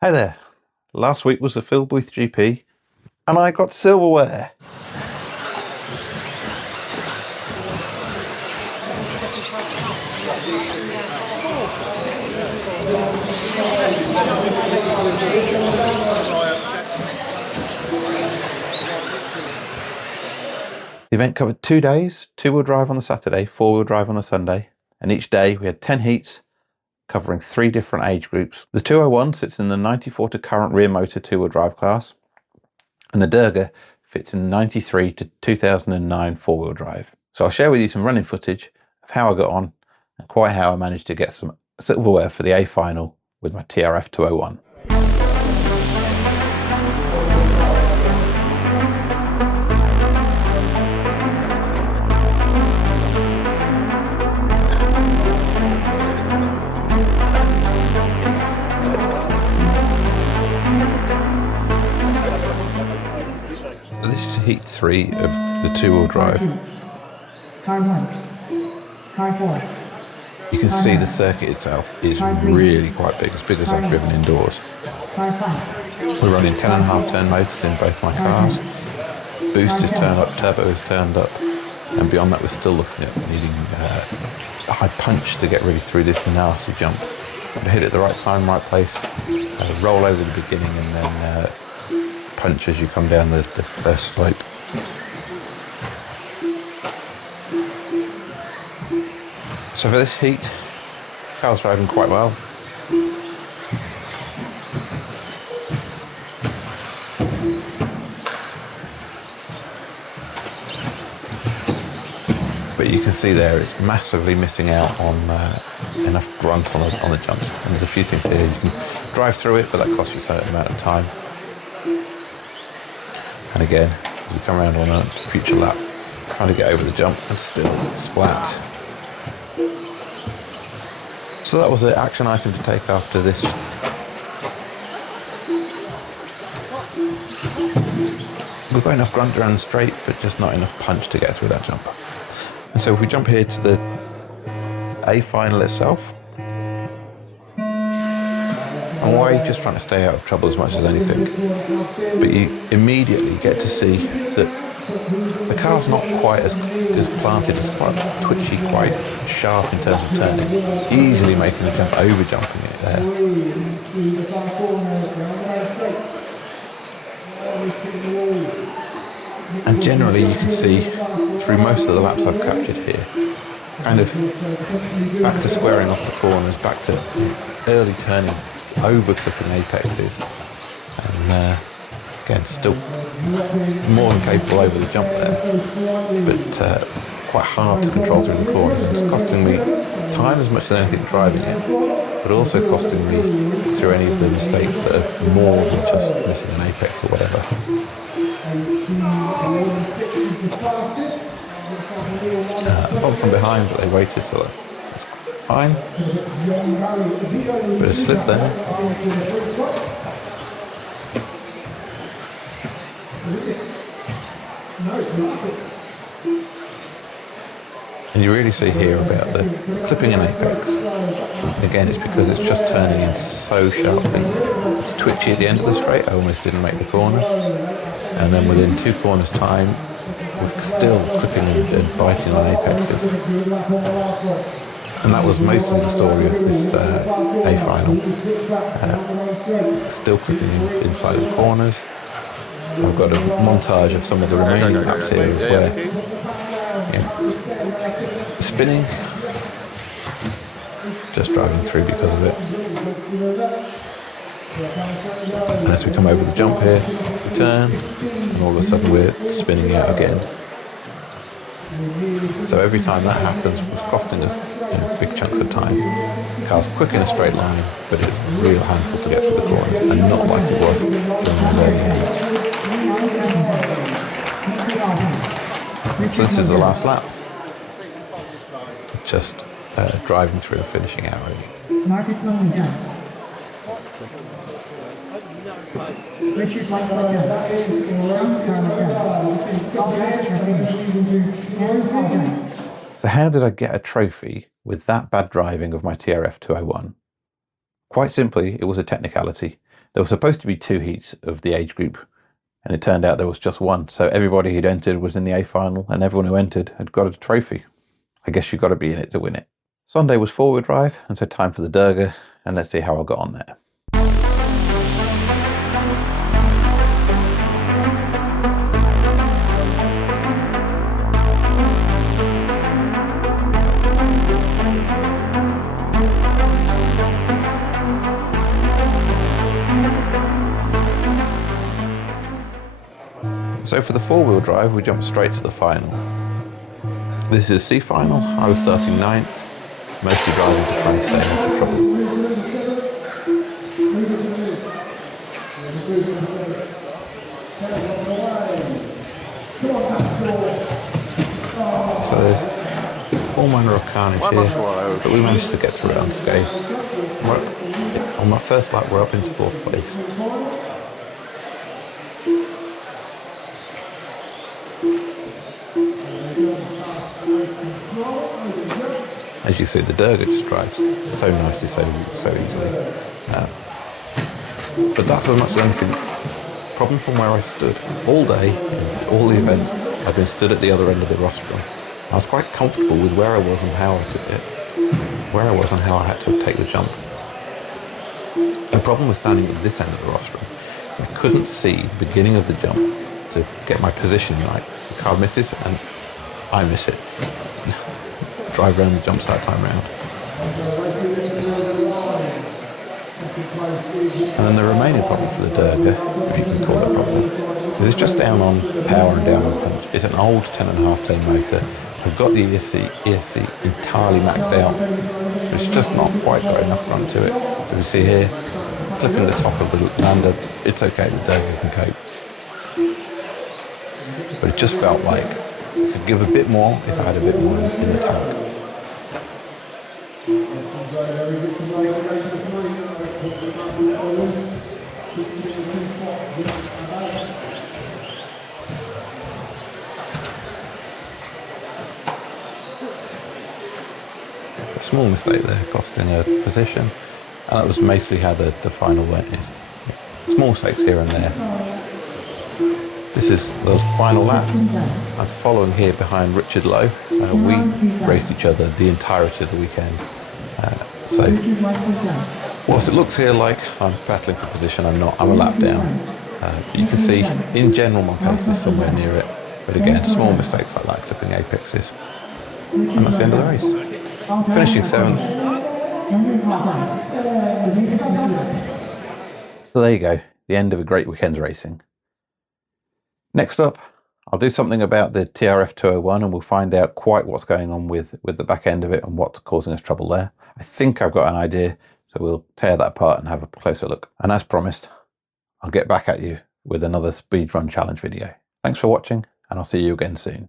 Hey there, last week was the Phil Booth GP and I got silverware. The event covered 2 days, 2-wheel drive on the Saturday, 4-wheel drive on the Sunday, and each day we had 10 heats covering 3 different age groups. The 201 sits in the 94 to current rear motor 2-wheel drive class, and the Durga fits in 93 to 2009 4-wheel drive. So I'll share with you some running footage of how I got on and quite how I managed to get some silverware for the A final with my TRF201. This is heat 3 of the 2-wheel drive. Car 1, car 4. You can see the circuit itself is really quite big, as big as I've driven indoors. Car 5. We're running 10.5 turn motors in both my cars. Boost is turned up, turbo is turned up, and beyond that we're still looking at needing a high punch to get really through this nasty jump. To hit it at the right time, right place, roll over the beginning and then punch as you come down the first slope. So for this heat, car's driving quite well. But you can see there it's massively missing out on enough grunt on the jumps. And there's a few things here. You can drive through it, but that costs you a certain amount of time. And again, you come around on a future lap, trying to get over the jump and still splat. So that was an action item to take after this. We've got enough grunt around straight, but just not enough punch to get through that jump. And so if we jump here to the A final itself, I'm worried just trying to stay out of trouble as much as anything. But you immediately get to see that the car's not quite as planted, as quite twitchy, quite sharp in terms of turning. Easily making the jump, over jumping it there. And generally you can see through most of the laps I've captured here, kind of back to squaring off the corners, back to early turning, over clipping apexes, and again still more than capable over the jump there, but quite hard to control through the corners. It's costing me time as much as anything driving it, but also costing me through any of the mistakes that are more than just missing an apex or whatever. Up from behind, but they waited, so that's fine. Bit of slip there. And you really see here about the clipping an apex. Again, it's because it's just turning in so sharply. It's twitchy at the end of the straight. I almost didn't make the corner. And then within 2 corners time, we're still clipping and biting on apexes. And that was most of the story of this A final. Still clipping inside the corners. I've got a montage of some of the remaining laps here as well. Spinning, just driving through because of it. And as we come over the jump here, we turn, and all of a sudden we're spinning out again. So every time that happens, it's costing us big chunks of time. The car's quick in a straight line, but it's a real handful to get through the corners, and not like it was during those early heats. So this is the last lap. Just driving through and finishing out. So how did I get a trophy with that bad driving of my TRF201? Quite simply, it was a technicality. There were supposed to be 2 heats of the age group, and it turned out there was just 1. So everybody who'd entered was in the A final, and everyone who entered had got a trophy. I guess you've got to be in it to win it. Sunday was 4-wheel drive, and so time for the Durga, and let's see how I got on there. So for the 4-wheel drive, we jumped straight to the final. This is C final. I was starting 9th, mostly driving to try and stay out of trouble. So there's all manner of carnage here, but we managed to get through it unscathed. On my first lap, we're up into 4th place. As you see, the Durga just drives so nicely, so easily. But that's as much as anything. Problem from where I stood all day, in all the events, I've been stood at the other end of the rostrum. I was quite comfortable with where I was and how I took it, where I was and how I had to take the jump. The problem with standing at this end of the rostrum, I couldn't see the beginning of the jump to get my position right. The car misses and I miss it. Drive around the jumps that time round. And then the remaining problem for the Durga, if you can call it a problem, is it's just down on power and down on punch. It's an old 10.5 ton motor. I've got the ESC entirely maxed out, but it's just not quite got enough front to it. As you see here, flipping the top of the lander, it's okay, the Durga can cope. But it just felt like I could give a bit more if I had a bit more in the tank. A small mistake there, costing a position, and that was mostly how the final went. Is small mistakes here and there. This is the final lap. I'm following here behind Richard Lowe. We raced each other the entirety of the weekend. So whilst it looks here like I'm battling for position, I'm not. I'm a lap down. You can see, in general, my pace is somewhere near it. But again, small mistakes like that, clipping apexes. And that's the end of the race. Finishing 7th. So there you go, the end of a great weekend's racing. Next up, I'll do something about the TRF201 and we'll find out quite what's going on with the back end of it and what's causing us trouble there. I think I've got an idea, so we'll tear that apart and have a closer look. And as promised, I'll get back at you with another speedrun challenge video. Thanks for watching, and I'll see you again soon.